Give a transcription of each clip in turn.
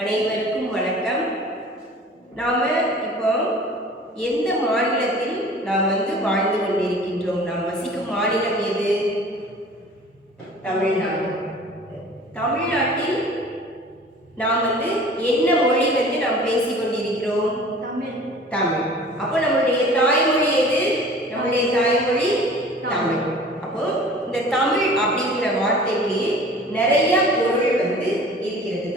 அனைவருக்கும் வணக்கம். நாம இப்போ எந்த மாநிலத்தில் நாம் வாழ்ந்து கொண்டிருக்கின்றோம்? நாம் வசிக்கும் மாநிலம் எது? தமிழ்நாடு. தமிழ்நாட்டில் நாம் என்ன மொழி நாம் பேசிக் கொண்டிருக்கிறோம்? தமிழ். அப்போ நம்மளுடைய தாய்மொழி எது? நம்மளுடைய தாய்மொழி தமிழ். அப்போ இந்த தமிழ் அப்படிங்கிற வார்த்தைக்கு நிறைய பொருள் இருக்கிறது.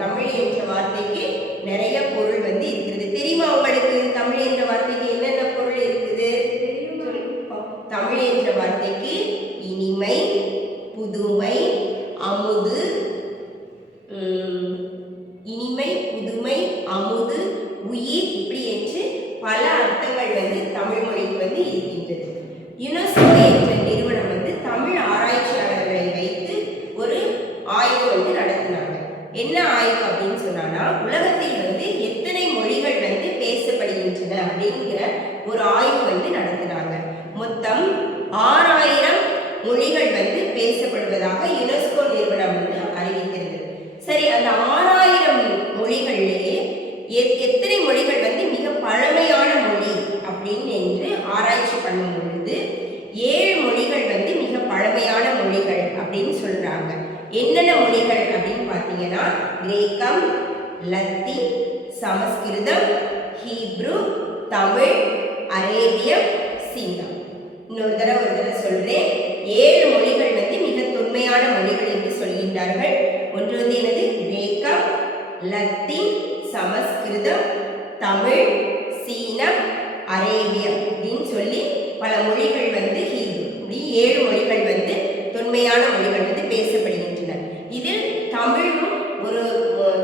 தமிழ் என்ற வார்த்தைக்கு நிறைய பொருள் இருக்கிறது. தெரியுமா உங்களுக்கு தமிழ் என்ற வார்த்தைக்கு என்னென்ன பொருள் இருக்குது? தமிழ் என்ற வார்த்தைக்கு இனிமை, புதுமை, அமுது, இனிமை, புதுமை, அமுது, உயிர், இப்படி என்று பல அர்த்தங்கள் தமிழ் மொழிக்கு இருக்கின்றது. யுனெஸ்கோ என்ற நிறுவனம் தமிழ் ஆராய்ச்சியாளர்களை வைத்து ஒரு ஆய்வு நடத்தினாங்க. என்ன ஆய்வு அப்படின்னு சொன்னா, உலகத்தில் எத்தனை மொழிகள் பேசப்படுகின்றன அப்படிங்கிற ஒரு ஆய்வு நடத்தினாங்க. மொத்தம் 6000 மொழிகள் பேசப்படுவதாக யுனெஸ்கோ நிறுவனம் அறிவிக்கிறது. சரி, அந்த 6000 மொழிகளிலேயே எத்தனை மொழிகள் மிக பழமையான மொழி அப்படின்னு என்று ஆராய்ச்சி பண்ணும் பொழுது 7 மொழிகள் மிக பழமையான மொழிகள் அப்படின்னு சொல்றாங்க. என்னென்ன மொழிகள் அப்படின்னு பார்த்தீங்கன்னா, கிரேக்கம், லத்தீன், சமஸ்கிருதம், ஹீப்ரு, தமிழ், அரேபியம், சீனம். ஒரு தடவை சொல்றேன். 7 மொழிகள் மிக தொன்மையான மொழிகள் என்று சொல்கின்றார்கள். ஒன்று என்னது? கிரேக்கம், லத்தீன், சமஸ்கிருதம், தமிழ், சீனம், அரேபியம் அப்படின்னு சொல்லி பல மொழிகள் ஹீப்ரு, இப்படி 7 மொழிகள் தொன்மையான மொழிகள் பேசப்படுகின்றன. இதில் தமிழும் ஒரு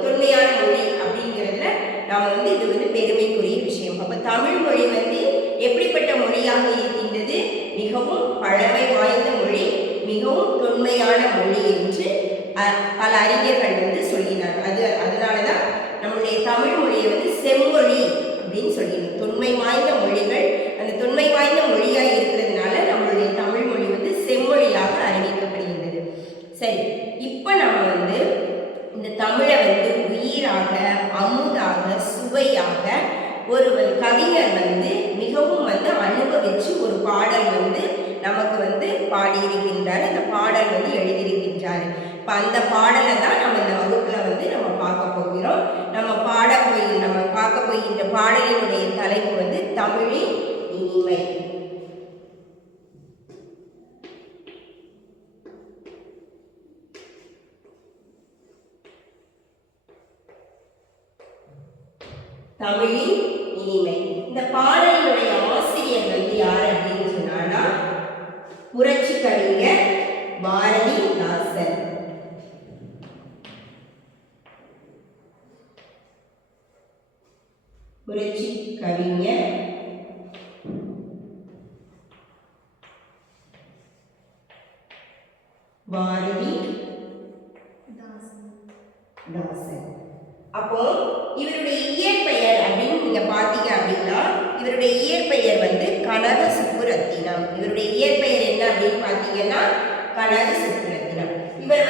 தொன்மையான மொழி அப்படிங்கிறதுல நாம் இது பெருமைக்குரிய விஷயம். அப்போ தமிழ் மொழி எப்படிப்பட்ட மொழியாக இருக்கின்றது? மிகவும் பழமை வாய்ந்த மொழி, மிகவும் தொன்மையான மொழி என்று பல அறிஞர்கள் சொல்லினார். அதனாலதான் நம்முடைய தமிழ் மொழியை செம்மொழி அப்படின்னு சொல்லினோம். தொன்மை வாய்ந்த மொழிகள், அந்த தொன்மை வாய்ந்த மொழியாக இருக்கிறதுனால நம்மளுடைய தமிழ் மொழி செம்மொழியாக அறிவிக்கப்படுகின்றது. சரி, இப்போ நம்ம இந்த தமிழை உயிராக, அமுதாக, சுவையாக ஒரு கவிஞர் மிகவும் அனுபவிச்சு ஒரு பாடல் நமக்கு பாடியிருக்கின்றார். அந்த பாடல் எழுதியிருக்கின்றார். இப்போ அந்த பாடலை தான் நம்ம இந்த வகுப்புல நம்ம பார்க்க போகிறோம். நம்ம பார்க்க போகின்ற பாடலினுடைய தலைப்பு தமிழின் இனிமை. தமிழின் இனிமை. இந்த பாடலினுடைய ஆசிரியர் யார் அப்படின்னு சொன்னா, புரட்சி கவிஞர் பாரதிதாசன். புரட்சி கவிஞர் பாரதிதாசன். அப்போ இவருடைய இயற்பெயர் அப்படின்னு நீங்க பாத்தீங்க அப்படின்னா, இவருடைய இயற்பெயர் கனக சுப்புரத்தினம். இவருடைய இயற்பெயர் என்ன அப்படின்னு பாத்தீங்கன்னா, கனக சுப்புரத்தினம். இவர்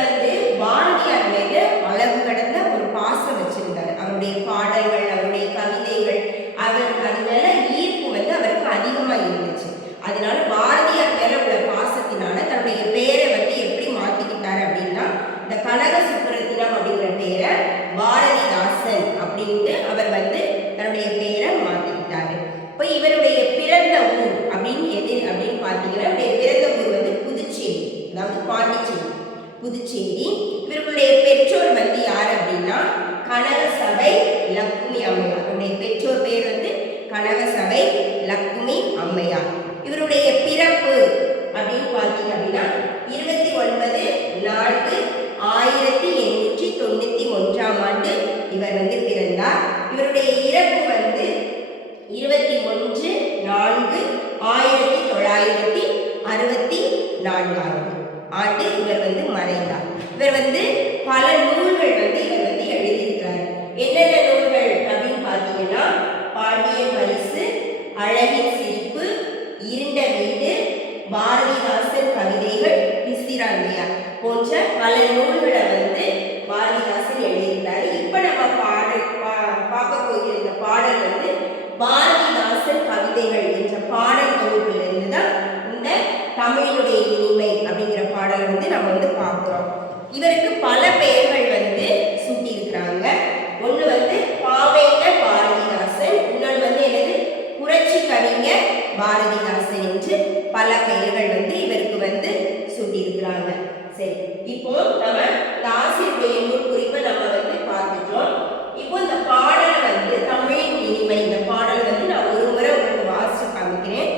பாரதியார் மேல அளவு கடந்த ஒரு பாசம் வச்சிருந்தார். அவருடைய பாடல்கள், அவருடைய கவிதைகள், அவர் அது மேல ஈர்ப்பு அவருக்கு அதிகமா இருந்துச்சு. அதனால பாரதியார் மேல உள்ள பாசத்தினால தன்னுடைய பெயரை எப்படி மாத்திக்கிட்டாரு அப்படின்னா, இந்த கனக சுப்புரத்தினம் அப்படிங்கிற பெயரை பாரதிதாசன் அப்படின்ட்டு அவர் தன்னுடைய பெயரை மாத்திக்கிட்டாரு. இப்போ இவருடைய பிறந்த ஊர் அப்படின்னு எது அப்படின்னு பார்த்தீங்கன்னா, பிறந்த ஊர் புதுச்சேரி, அதாவது பாண்டிச்சேரி, புதுச்சேரி. இவர்களுடைய பெற்றோர் யார் அப்படின்னா, கனகசபை லக்குமி அம்மையார். அவருடைய பெற்றோர் பேர் கனகசபை லக்குமி அம்மையார். இவருடைய பிறப்பு அப்படின்னு பார்த்தீங்க அப்படின்னா, 29/4/1891 ஆண்டு இவர் பிறந்தார். இவருடைய இறப்பு 21/4/1964 ஆண்டு இவர் மறைந்தார். இவர் பல நூல்கள் இவர் எழுதியிருக்கிறார். என்னென்ன நூல்கள் அப்படின்னு பார்த்தீங்கன்னா, பாண்டியன் பரிசு, அழகின் சிரிப்பு, இருண்ட வீடு, பாரதிதாசன் கவிதைகள், பிசிராந்தையார் போன்ற பல நூல்களை பாரதிதாசன் எழுதியிருக்கிறார். இப்போ நம்ம வித்தைகள் என்ற பாடல் தொகுப்பிலிருந்து தான் இந்த தமிழினுடைய இனிமை அப்படிங்கிற பாடலை வந்து நம்ம வந்து பார்க்குறோம். இவருக்கு பல பெயர்கள் வந்து சூட்டியிருக்கிறாங்க. ஒன்று வந்து பாவேந்தர் பாரதிதாசன், இன்னொன்று வந்து என்னது புரட்சி கவிஞர் பாரதிதாசன் என்று பல பெயர்கள் வந்து இவருக்கு வந்து சூட்டியிருக்கிறாங்க. சரி, இப்போ நம்ம இந்த ஆசிரியருடைய நூல் குறிப்பை நம்ம வந்து பார்த்துட்டோம். இப்போ இந்த பாடலை வந்து தமிழின் இனிமை இந்த பாடலை வந்து நான் ஒரு முறை உங்களுக்கு வாசிச்சு காமிக்கிறேன்.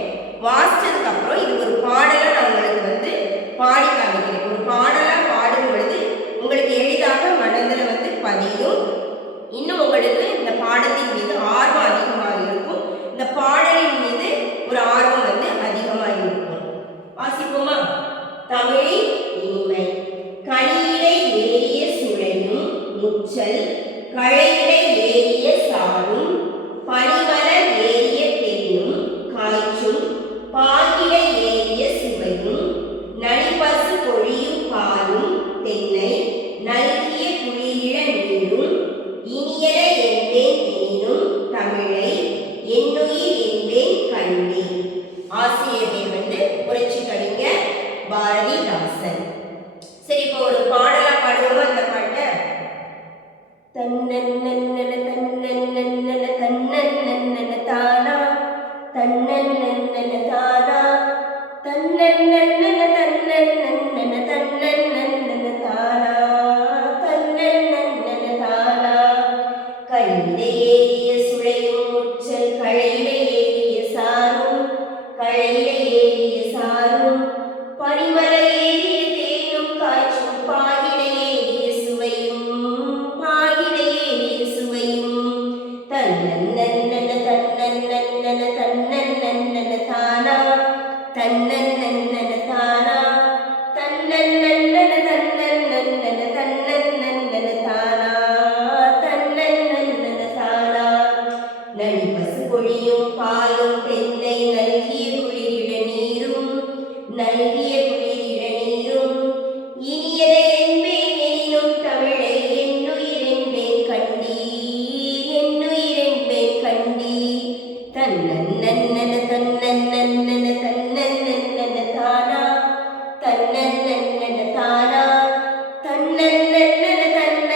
வாசிச்சதுக்கு அப்புறம் இது ஒரு பாடலை நான் உங்களுக்கு வந்து பாடி காமிக்கிறேன். ஒரு பாடலாக பாடும் பொழுது உங்களுக்கு எளிதாக மனதில் வந்து பதியும். இன்னும் உங்களுக்கு இந்த பாடத்தின் மீது ஆர்வம் அதிகமாக இருக்கும். இந்த பாடலின் மீது ஒரு ஆர்வம் வந்து அதிகமாக இருக்கும். வாசிப்போமா? தமிழின் இனிமை. கனியிடை ஏறிய சுளையும் முச்சல், கழையிடை ஏறிய சாரும், பனிமலர் ஏறிய தேனும் காய்ச்சும், பாகிடை ஏறிய சுவையும், நனிபசு பொழியும் பாலும் தென்னை, நல்கிய குளிரிட நீரும், இனியன என்பேன் எனினும் தமிழை, என்னுயிர் என்பேன் கண்டி. ஆசிரியர் வந்து புரட்சி கவிஞர் பாரதிதாசன். சரி, இப்போ ஒரு பாடலா பாடுவோமா இந்த பாட்டை? தன்னன்னன தன்னன்னன தன்னன்னன தானா, தன்னன்னன தானா, தன்னன்னன தன்னன்னன தன்னன்னன தானா, தன்னன்னன தானா. கண்ணிடை ஏறிய சுளையும் முச்சல், கழையிடை ஏறிய சாரும், கழையிடை ஏறிய சாரும், பனிமலர் ஏறிய தேனும் காய்ச்சும், பாகிடை ஏறிய சுவையும், பாகிடை ஏறிய சுவையும், தன்னன்னன தன்னன்னன தன்னன்னன தானா, தன்னன்னன தானா, தன்னன்னன தன்னன்னன தன்னன்னன தானா, தன்னன்னன தானா. நனிபசு பொழியும் பாலும் தென்னை, நல்கிய குளிரிட நீரும், நல்கிய குளிரிட நீரும், இனியதை என்பேன் எனினும் தமிழை, என்னுயிர் என்பேன் கண்டீர், என்னுயிர் என்பேன் கண்டீர். தன்னன்னன தன்னன்னன தன்னன்னன தானா, தன்னன்னன தானா, தன்னன்னன தன்னன்னன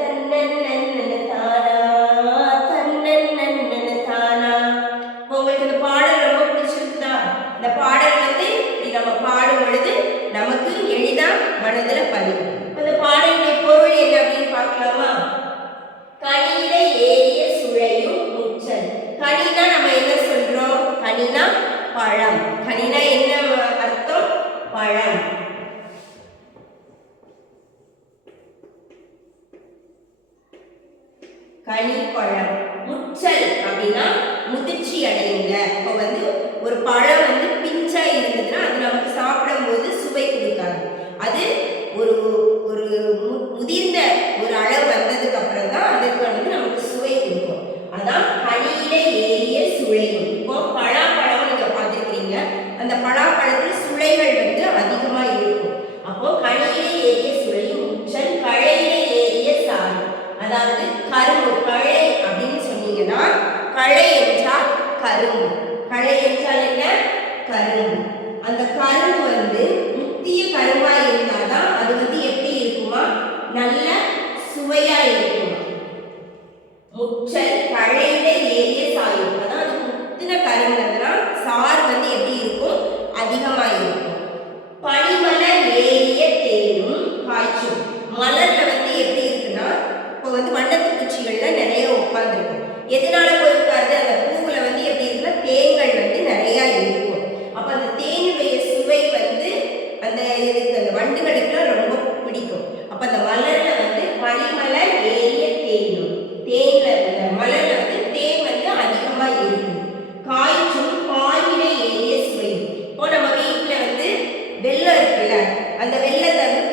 தன்னன்னன தானா, தன்னன்னன தானா. உங்களுக்கு இந்த பாடல் ரொம்ப பிடிச்சிருக்குதா? இந்த பாடல் வந்து இப்படி நம்ம பாடும் பொழுது நமக்கு எளிதா மனதில் பதியும். இந்த பாடலுடைய பொருள் என்ன அப்படின்னு பார்க்கலாமா? கனியிடை ஏறிய சுளையும் முச்சல். கனினா நம்ம என்ன சொல்றோம்? கனினா பழம். கனினா என்ன அர்த்தம்? பழம். கனி பழம். முச்சல் அப்படின்னா முதிர்ச்சி அடைந்த. இப்போ வந்து ஒரு பழம் வந்து பிஞ்சா இருந்ததுன்னா அது நமக்கு சாப்பிடும் போது சுவை கொடுக்காது. அது ஒரு ஒரு முதிர்ந்த ஒரு அளவு வந்ததுக்கு அப்புறம் தான் அதுக்கு வந்து நமக்கு சுவை கொடுக்கும். அதான் கனியிலே ஏறிய சுளையும். இப்போ பலாப்பழம் நீங்க பார்த்துருக்கீங்க, அந்த பலாப்பழத்தில் சுளைகள் வந்து அதிகமா இருக்கும். அப்போ கனியிலே ஏறிய சுளையும் முச்சல், கழையிலே ஏறிய சாறு. அதாவது கரும்பு. களை அப்படின்னு சொன்னீங்கன்னா களை என்றால் கரும்பு. களை என்றால் என்ன? கரும்பு. அந்த கரும்பு வந்து முத்திய கரும்பா இருந்தாதான் அது வந்து எப்படி இருக்குமா? நல்ல சுவையா இருக்குமா? முச்சல் கழையில ஏறிய சாறு. அதான் அது முத்தின கரும்புனா சாறு வந்து எப்படி இருக்கும்? அதிகமா இருக்கும். பனிமலர் ஏறிய தேனும் காய்ச்சும். மலர்ல வந்து எப்படி இருக்குன்னா, இப்போ வந்து வண்ணத்து பூச்சிகள்ல நிறைய உட்கார்ந்துருக்கும். எதனால போய் உட்காருது? அந்த பூவுல வந்து எப்படி இருக்குன்னா தேன்கள் வந்து நிறைய இருக்கும். அப்ப அந்த தேனுடைய சுவை வந்து அந்த இதுக்கு அந்த வண்டுகளுக்குலாம் ரொம்ப பிடிக்கும். அப்ப அந்த மலர்ல வந்து பனிமலர் ஏறிய தேனும், தேன்ல அந்த மலர்ல வந்து தேன் வந்து அதிகமா இருக்கும். காய்ச்சும் பாகிடை ஏறிய சுவை. இப்போ நம்ம வீட்டுல வந்து வெல்லம் இருக்குல்ல, அந்த வெல்லத்தை வந்து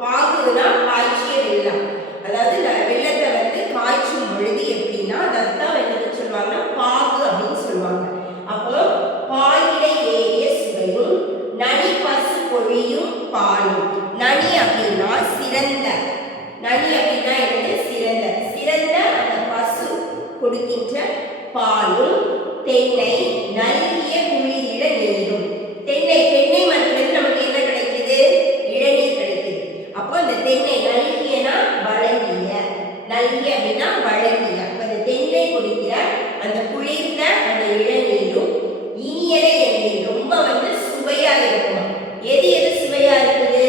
பாகுனா காய்ச்சிய வெல்லம். அதாவது வெல்லத்தை வந்து காய்ச்சும் பொழுது எப்படின்னா அதான் என்னன்னு சொல்லுவாங்கன்னா பாகு அப்படின்னு சொல்லுவாங்க. அப்போ பாகிடை ஏறிய சுவையும், நனி பசு பொழியும் பாலும். நனி அப்படின்னா சிறந்த. நனி அப்படின்னா என்னது? சிறந்த. சிறந்த அந்த பசு கொடுக்கின்ற பாலும் தென்னை நல்கிய குளிரிட நீரும். தென்னை மரத்துல நமக்கு என்ன கிடைக்குது? இளநீர் கிடைக்குது. அப்போ அந்த தென்னை நல்கியனா வழங்கிய, நல்கிய அப்படின்னா வழங்கிய. அப்ப அந்த தென்னை கொடுக்கிற அந்த குளிர்ந்த அந்த இளநீரும் இனியன என்று ரொம்ப சுவையா இருக்கும். எது சுவையா இருக்குது?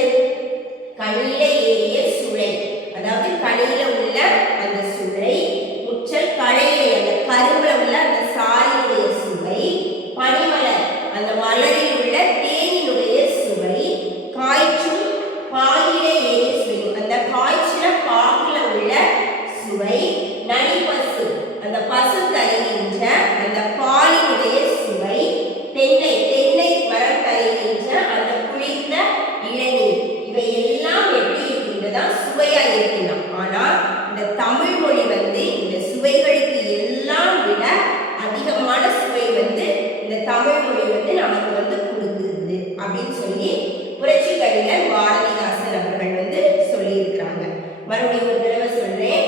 கனியில ஏறிய சுளை, அதாவது கனியில உள்ள அந்த சுளை, முற்றல் களையிலே அந்த கரும்புல உள்ள அந்த சாரியுடைய சுவை, பனிமலர் அந்த மலரில் உள்ள தேனினுடைய சுவை, காய்ச்சும் பாலிலே ஏறிய சுவை, அந்த காய்ச்சின பாகுல உள்ள சுவை, நனி பசு அந்த பசு தருகின்ற அந்த பாலினுடைய சுவை, தென்னை மரம் தருகின்ற அந்த குளிர்ந்த இளநீர். இவை எல்லாம் எப்படி இருக்கின்றதா? சுவையா இருக்கின்றன. ஆனால் இந்த தமிழ் மொழி இந்த சுவைகளுக்கு எல்லாம் விட அதிகமான சுவை இந்த தமிழ் மொழி நமக்கு கொடுக்குது அப்படின்னு சொல்லி புரட்சி கவிஞர் பாரதிதாசன் அவர்கள் சொல்லி இருக்கிறாங்க. மறுபடியும் ஒரு தடவை சொல்றேன்.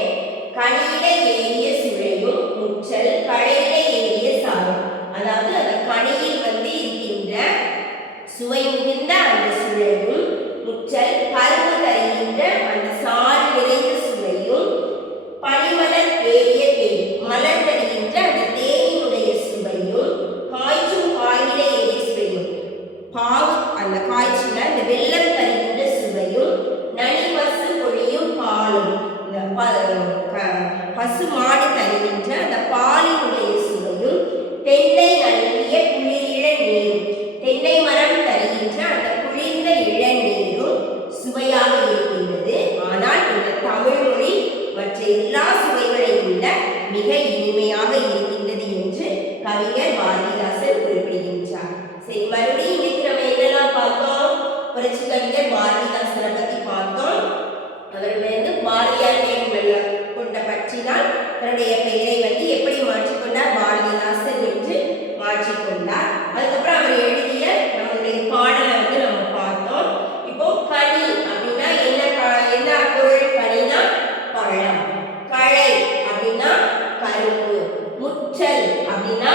கனியில ஏறிய சுவையும் முற்றல் களையில ஏறிய சாரும். அதாவது அந்த கனியில் இருக்கின்ற சுவை மிகுந்த அந்த சுவையும், முற்றல் கரும்பு தருகின்ற அந்த சாறு நிறைந்த சுவையும், பனிமலர் ஏறிய தேன் மலர் தருகின்ற அந்த தேனினுடைய சுவையும், காய்ச்சும் பாலில ஏறிய சுவையும், பாவு அந்த காய்ச்சின அந்த வெள்ளம் தருகின்ற சுவையும், நனி பசு பொழியும் பாலும் பசு மாடு தருகின்ற அந்த பாலினுடைய சுவையும், தென்னை நல்கிய குளிரிட நீரும் தென்னை மரம் தருகின்ற அந்த குளிர்ந்த இளநீரும் சுவையாக இருக்கின்றது. ஆனால் இந்த தமிழ் மொழி மற்ற எல்லா சுவைகளையும் விட மிக இனிமையாக இருக்கின்றது என்று கவிஞர் பாரதிதாசன் குறிப்பிடுகின்றார். சரி, மறுபடியும் இன்னைக்கு நம்ம என்னெல்லாம் பார்த்தோம்? புரட்சி கவிஞர் பாரதிதாசனை பத்தி பார்த்தோம். அவர் பாரதியார் மேல் கொண்ட பற்றினால் தன்னுடைய பெயரை எப்படி மாற்றிக்கொண்டார்? பாரதிதாசன் என்று மாற்றிக்கொண்டார். அதுக்கப்புறம் அவர் எழுதிய நம்மளுடைய பாடலை நம்ம பார்த்தோம். இப்போ கனி அப்படின்னா என்ன பொருள்? கனினா பழம், களை அப்படின்னா கரும்பு, முற்றல் அப்படின்னா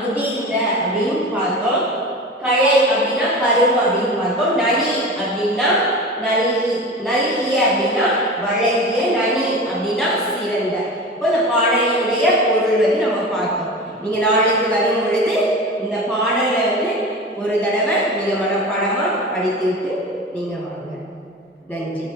முதிர்ந்த அப்படின்னு பார்த்தோம், களை அப்படின்னா கரும்பு அப்படின்னு பார்த்தோம், நனி அப்படின்னா நல்கிய அப்படின்னா வழங்கிய, நனி அப்படின்னா சிறந்த. இப்போ இந்த பாடலினுடைய பொருள் நம்ம பார்த்தோம். நீங்க நாளைக்கு வரும் பொழுது இந்த பாடலை ஒரு தடவை நீங்க மனப்பாடமா படித்துவிட்டு நீங்க வாங்க. நன்றி.